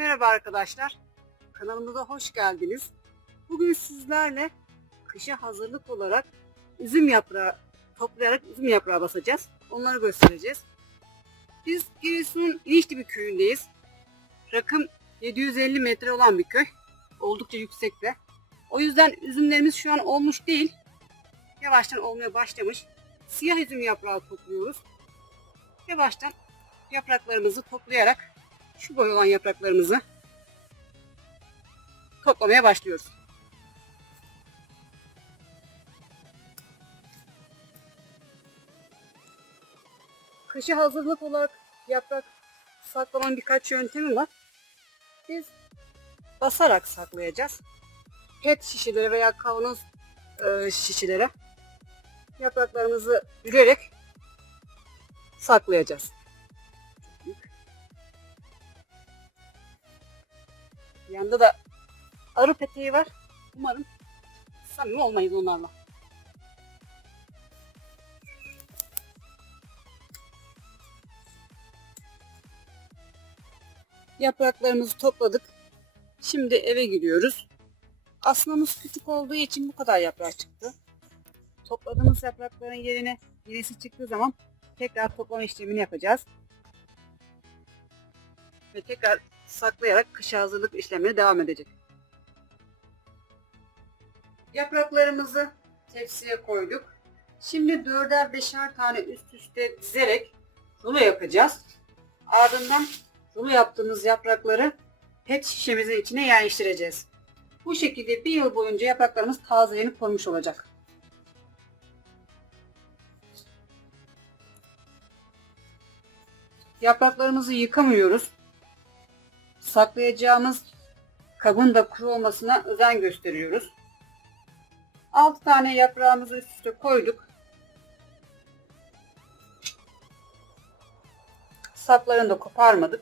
Merhaba arkadaşlar. Kanalımıza hoş geldiniz. Bugün sizlerle kışa hazırlık olarak üzüm yaprağı toplayarak üzüm yaprağı basacağız. Onları göstereceğiz. Biz Giresun'un İnişli bir köyündeyiz. Rakım 750 metre olan bir köy. Oldukça yüksekte. O yüzden üzümlerimiz şu an olmuş değil. Yavaştan olmaya başlamış. Siyah üzüm yaprağı topluyoruz. Yavaştan yapraklarımızı toplayarak şu boy olan yapraklarımızı toplamaya başlıyoruz. Kışa hazırlık olarak yaprak saklamanın birkaç yöntemi var. Biz basarak saklayacağız. Pet şişelere veya kavanoz e, şişelere yapraklarımızı bürerek saklayacağız. Yanında da arı peteği var. Umarım samimi olmayız onlarla. Yapraklarımızı topladık. Şimdi eve giriyoruz. Asmamız küçük olduğu için bu kadar yaprak çıktı. Topladığımız yaprakların yerine yenisi çıktığı zaman tekrar toplama işlemini yapacağız. Ve tekrar saklayarak kışa hazırlık işlemine devam edecek. Yapraklarımızı tepsiye koyduk. Şimdi dörder beşer tane üst üste dizerek rulo yapacağız. Ardından rulo yaptığımız yaprakları pet şişemizin içine yerleştireceğiz. Bu şekilde bir yıl boyunca yapraklarımız tazelenip korunmuş olacak. Yapraklarımızı yıkamıyoruz. Saklayacağımız kabın da kuru olmasına özen gösteriyoruz. 6 tane yaprağımızı üst üste koyduk. Saplarını da koparmadık.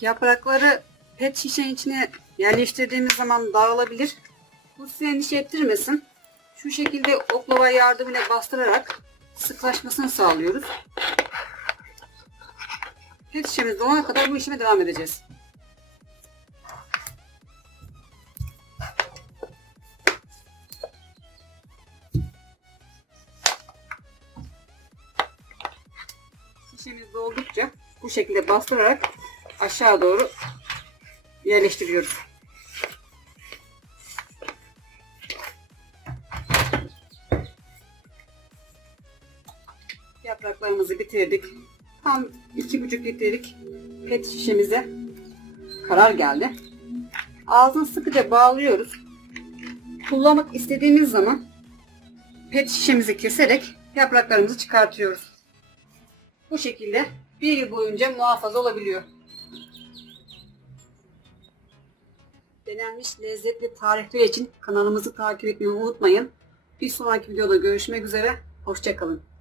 Yaprakları pet şişenin içine yerleştirdiğimiz zaman dağılabilir. Bu size endişe ettirmesin. Şu şekilde oklava yardımıyla bastırarak sıklaşmasını sağlıyoruz. Pet şişemiz dolana kadar bu işleme devam edeceğiz. Şişemiz doldukça bu şekilde bastırarak aşağı doğru yerleştiriyoruz. Yapraklarımızı bitirdik. Tam iki buçuk litrelik pet şişemize karar geldi. Ağzını sıkıca bağlıyoruz. Kullanmak istediğimiz zaman pet şişemizi keserek yapraklarımızı çıkartıyoruz. Bu şekilde bir yıl boyunca muhafaza olabiliyor. Denenmiş lezzetli tarifler için kanalımızı takip etmeyi unutmayın. Bir sonraki videoda görüşmek üzere. Hoşçakalın.